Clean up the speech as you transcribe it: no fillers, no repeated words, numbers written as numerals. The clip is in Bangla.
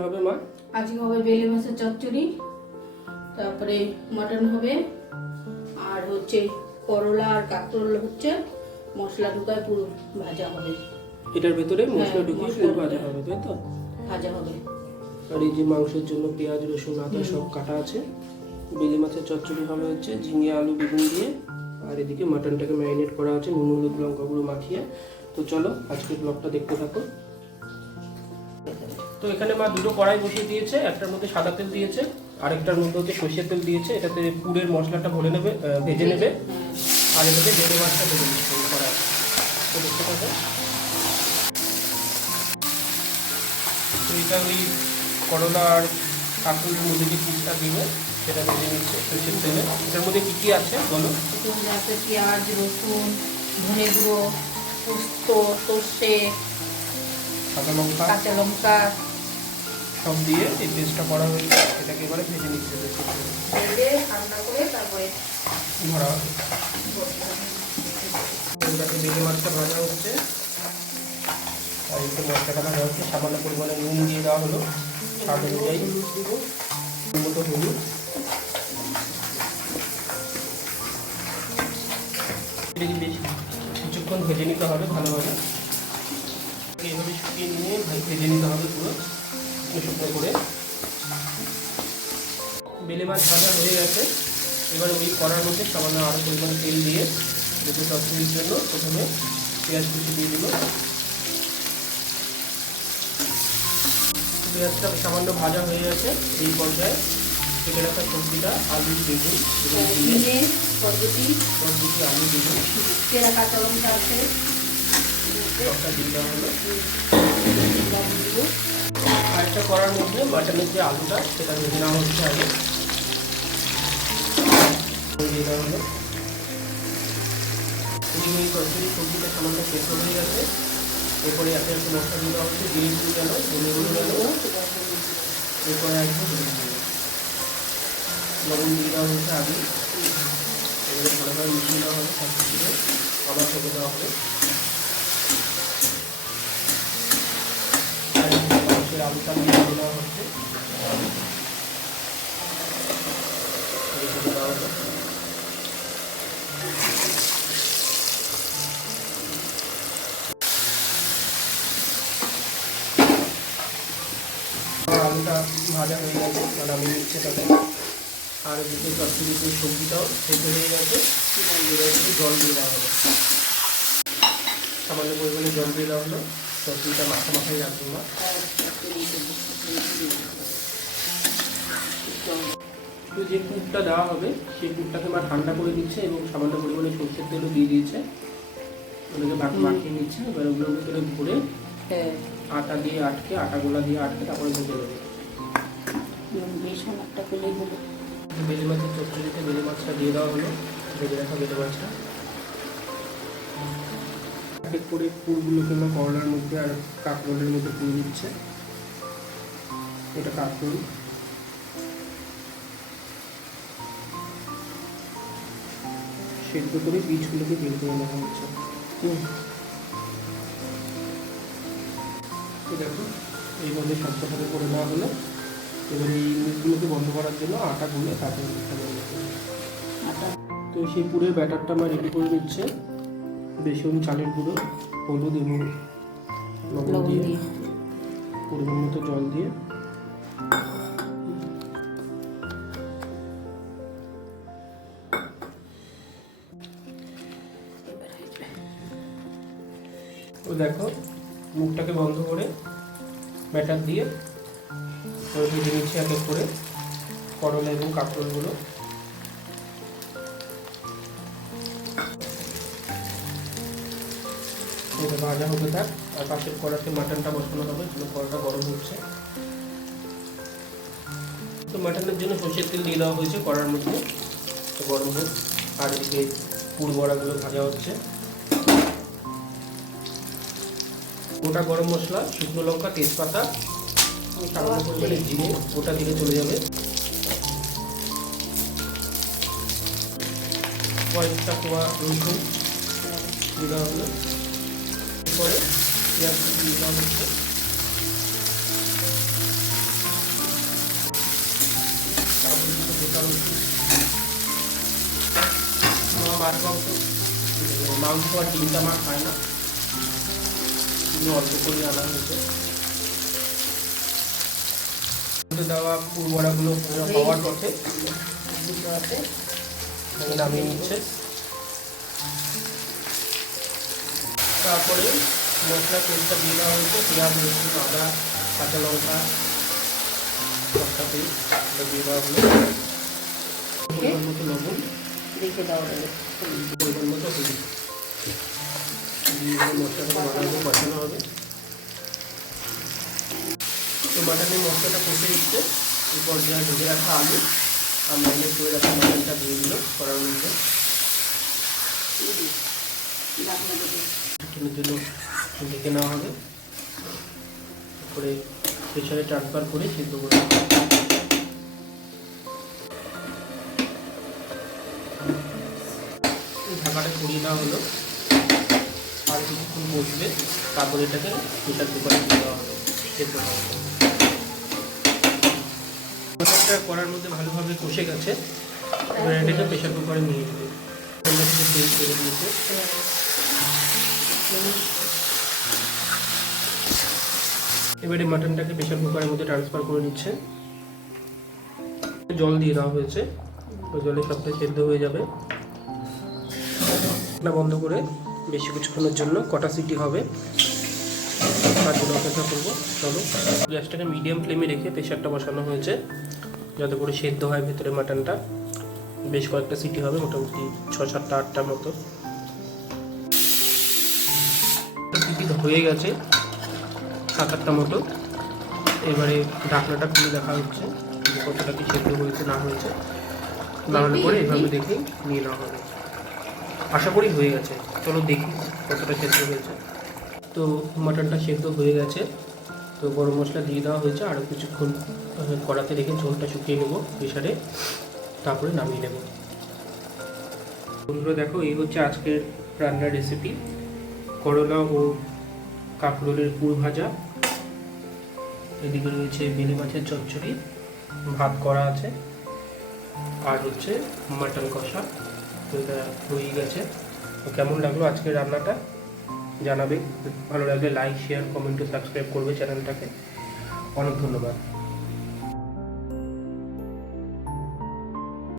হবে মা? আজকে হবে বেলে মাছের চচ্চড়ি, তারপরে মটন হবে, আর হচ্ছে করলা আর কাঁকরোল হচ্ছে মশলা ঢুকায় পুরো ভাজা হবে। এটার ভেতরে মশলা ঢুকিয়ে পুরো ভাজা হবে, তাই তো? ভাজা হবে। আর এই যে মাংসের জন্য পেঁয়াজ রসুন আদা সব কাটা আছে। বেলে মাছের চচ্চড়ি হবে হচ্ছে ঝিঙে আলু বেগুন দিয়ে, আর এদিকে মাটনটাকে ম্যারিনেট করা আছে নুন হলুদ লঙ্কা গুঁড়ো মাখিয়ে। তো চলো আজকের ব্লগটা দেখতে থাকো। তো এখানে মা দুটো কড়াই বসিয়ে দিয়েছে, একটার মধ্যে সাদা তেল দিয়েছে, আরেকটার মধ্যে হচ্ছে সর্ষের তেল দিয়েছে। এটাতে পুরের মশলাটা ভেজে নেবে, আর এটাতে বেলে মাছটা ভেজে নেবে কড়াই। তো দেখতে থাকো। তো এটা ওই করলা আর কাঁকরোলের মধ্যে যে পুরটা দিবে সেটা ভেজে নিচ্ছে সর্ষের তেলে। এটার মধ্যে কী কী আছে বলো? আছে পেঁয়াজ রসুন ধনে গুঁড়ো পোস্ত সর্ষে কাঁচা লঙ্কা সব দিয়ে এই পেস্টটা করা হয়েছে, এটাকে এবারে ভেজে নিচ্ছে ভেজে ঠান্ডা করে তারপরে ভরা হবে। এটাকে বেলে মাছটা ভাজা হচ্ছে, আর একটু মশলাটা ভাজা হচ্ছে। সামান্য পরিমাণে নুন দিয়ে দেওয়া হলো স্বাদ অনুযায়ী, মতো হলুদ। এটাকে বেশ কিছুক্ষণ ভেজে নিতে হবে ভালোভাবে, এইভাবে শুকিয়ে নিয়ে ভেজে নিতে হবে পুরো শুকনো করে। বেলে মাছ ভাজা হয়ে গেছে। এবার ওই কড়ার মধ্যে সামান্য আরও পরিমাণে তেল দিয়ে দুটো চচ্চড়ির জন্য প্রথমে পেঁয়াজ কুচি দিয়ে দিল। পেঁয়াজটা সামান্য ভাজা হয়ে গেছে। এই পর্যায়ে কেটে রাখা সবজিটা আলু বেগুন পদ্ধতি আলু বেগুন পেঁড়া কাঁচা লঙ্কা আছে সবটা দিয়ে দেওয়া হলো। আরেকটা করার মধ্যে মাটনের যে আলুটা সেটা ভেজে নেওয়া হচ্ছে আগে, দিয়ে দেওয়া হলো। এই তরকারি সবজিটা সামান্য সেদ্ধ হয়ে গেছে। এরপরে একে একে মশলা দিয়ে দেওয়া হচ্ছে, জিরে গুঁড়ো গেল, ধনে গুঁড়ো গেল, এরপরে একদম লবণ দিয়ে দেওয়া হচ্ছে আগে। এগুলো ভালোভাবে মিশিয়ে দেওয়া হবে সব কিছু, আবার ছেড়ে দেওয়া হবে। আলুটা দিয়ে দেওয়া হচ্ছে, দেওয়া হলো। আলুটা ভাজা হয়ে গেছে, আর আমি নিচ্ছে তাতে। আর এদিকে চচ্চড়িতে সবজিটাও সেদ্ধ হয়ে গেছে, জল দিয়ে দেওয়া হলো। সামান্য পরিমাণে জল দিয়ে দেওয়া হলো। চচ্চড়িটা মাখায় রাখবো না। তো যে পুরটা দেওয়া হবে সেই পুরটাকে মা ঠান্ডা করে দিচ্ছে এবং সামান্য পরিমাণে সরষের তেলও দিয়ে দিয়েছে। ওগুলোকে মাখিয়ে নিচ্ছে। এবার ওগুলোর ভিতরে ভরে আটা দিয়ে আটকে, আটা গোলা দিয়ে আটকে তারপরে ভেজে দেবে। বেলে মাছের চচ্চড়িতে বেলে মাছটা দিয়ে দেওয়া হলো, ভেজে রাখা বেলে মাছটা। এক এক করে পুরগুলোকে মা করলার মধ্যে আর কাঁকরোলের মধ্যে পুরে দিচ্ছে। এটা কাঁকরোল, সেদ্ধ করে বীজগুলোকে বের করে নেওয়া হচ্ছে। দেখো এইভাবে সবকটাকে করে নেওয়া হলো। এবার এই মুখগুলোকে বন্ধ করার জন্য আটা গুলে তারপরে তো সেই পুরের ব্যাটারটা আমার রেডি করে নিচ্ছে। বেসন চালের গুঁড়ো হলুদ এবং লবণ দিয়ে পরিমাণ মতো জল দিয়ে তো দেখো মুখটাকে বন্ধ করে ব্যাটার দিয়ে ভেজে নিচ্ছি এক এক করে করলা এবং কাঁকরোলগুলো। এটা ভাজা হতে থাক, আর পাশের কড়াতে মাটনটা বসানো হবে। কড়াটা গরম হচ্ছে। তো মাটনের জন্য সরষের তেল দিয়ে দেওয়া হয়েছে কড়ার মধ্যে, তো গরম হোক। আর এদিকে পুর বড়াগুলো ভাজা হচ্ছে। গোটা গরম মশলা, শুকনো লঙ্কা, তেজপাতা, সামান্য পরিমাণে জিরে গোটা দিকে চলে যাবে। কয়েকটা কোয়া রসুন দিয়ে দেওয়া হলো। এরপরে পেঁয়াজ দিয়ে দেওয়া হচ্ছে। মাংস আর ডিমটা মা খায় না, অল্প করে আনা হয়েছে। দেওয়া পুরবড়াগুলো পাওয়ার পথে নামিয়ে নিচ্ছে। তারপরে মশলা পেস্টটা দিয়ে দেওয়া হয়েছে, পেঁয়াজ, রসুন, আদা, কাঁচা লঙ্কা সবটা পেস্ট দিয়ে দেওয়া হলো। পরিমাণ মতো লবণ রেখে দেওয়া হবে, পরিমাণ মতো হলুদ দিয়ে মশলাটা ভালোভাবে কষানো হবে। তো মাটনের মশলাটা কষে দিচ্ছে, এরপর যা ঢেকে রাখা আলু আর ম্যারিনেট করে রাখা মাটনটা দিয়ে দিল করার মধ্যে। চিকেনের জন্য ঢেকে নেওয়া হবে, তারপরে প্রেশারে ট্রান্সফার করে সিদ্ধ করে ঢাকাটা সরিয়ে দেওয়া হলো। আর কিছুক্ষণ বসবে, তারপরে এটাকে প্রেশার কুকারে দিয়ে দেওয়া হলো, সেদ্ধ হওয়া হলো। মশলাটা করার মধ্যে ভালোভাবে কষে গেছে, এবার এটাকে প্রেশার কুকারে নিয়ে যাবে। তেল ছেড়ে দিয়েছে, এবারে মাটনটাকে প্রেশার কুকারের মধ্যে ট্রান্সফার করে নিচ্ছে। জল দিয়ে দেওয়া হয়েছে, ওই জলে সবটা সেদ্ধ হয়ে যাবে। ঢাকনা বন্ধ করে বেশি কিছুক্ষণের জন্য কটা সিটি হবে তার জন্য অপেক্ষা করবো। চলো, গ্যাসটাকে মিডিয়াম ফ্লেমে রেখে প্রেশারটা বসানো হয়েছে যাতে করে সেদ্ধ হয় ভেতরে মাটনটা। বেশ কয়েকটা সিটি হবে, মোটামুটি 6, 7, 8টার মতো সিটি হয়ে গেছে, 7-8টা মতো। এবারে ঢাকনাটা খুলে দেখা হচ্ছে যে কতটা কি সেদ্ধ হয়েছে না হয়েছে। না হলে পরে এভাবে দেখে নিয়ে নেওয়া হবে। আশা করি হয়ে গেছে, চলো দেখি কতটা সেদ্ধ হয়েছে। তো মাটনটা সেদ্ধ হয়ে গেছে, তো গরম মশলা দিয়ে দেওয়া হয়েছে। আরও কিছুক্ষণ কড়াতে রেখে ঝোলটা শুকিয়ে নেবো প্রেশারে, তারপরে নামিয়ে নেব। বন্ধুরা দেখো, এই হচ্ছে আজকের রান্নার রেসিপি, করলা ও কাঁকরোলের পুর ভাজা। এদিকে রয়েছে বেলে মাছের চচ্চড়ি, ভাত করা আছে, আর হচ্ছে মাটন কষা। তো এটা হয়ে গেছে। তো কেমন লাগলো আজকের রান্নাটা জানাবে, ভালো লাগলে লাইক, শেয়ার, কমেন্ট ও সাবস্ক্রাইব করবে চ্যানেলটাকে। অনেক ধন্যবাদ।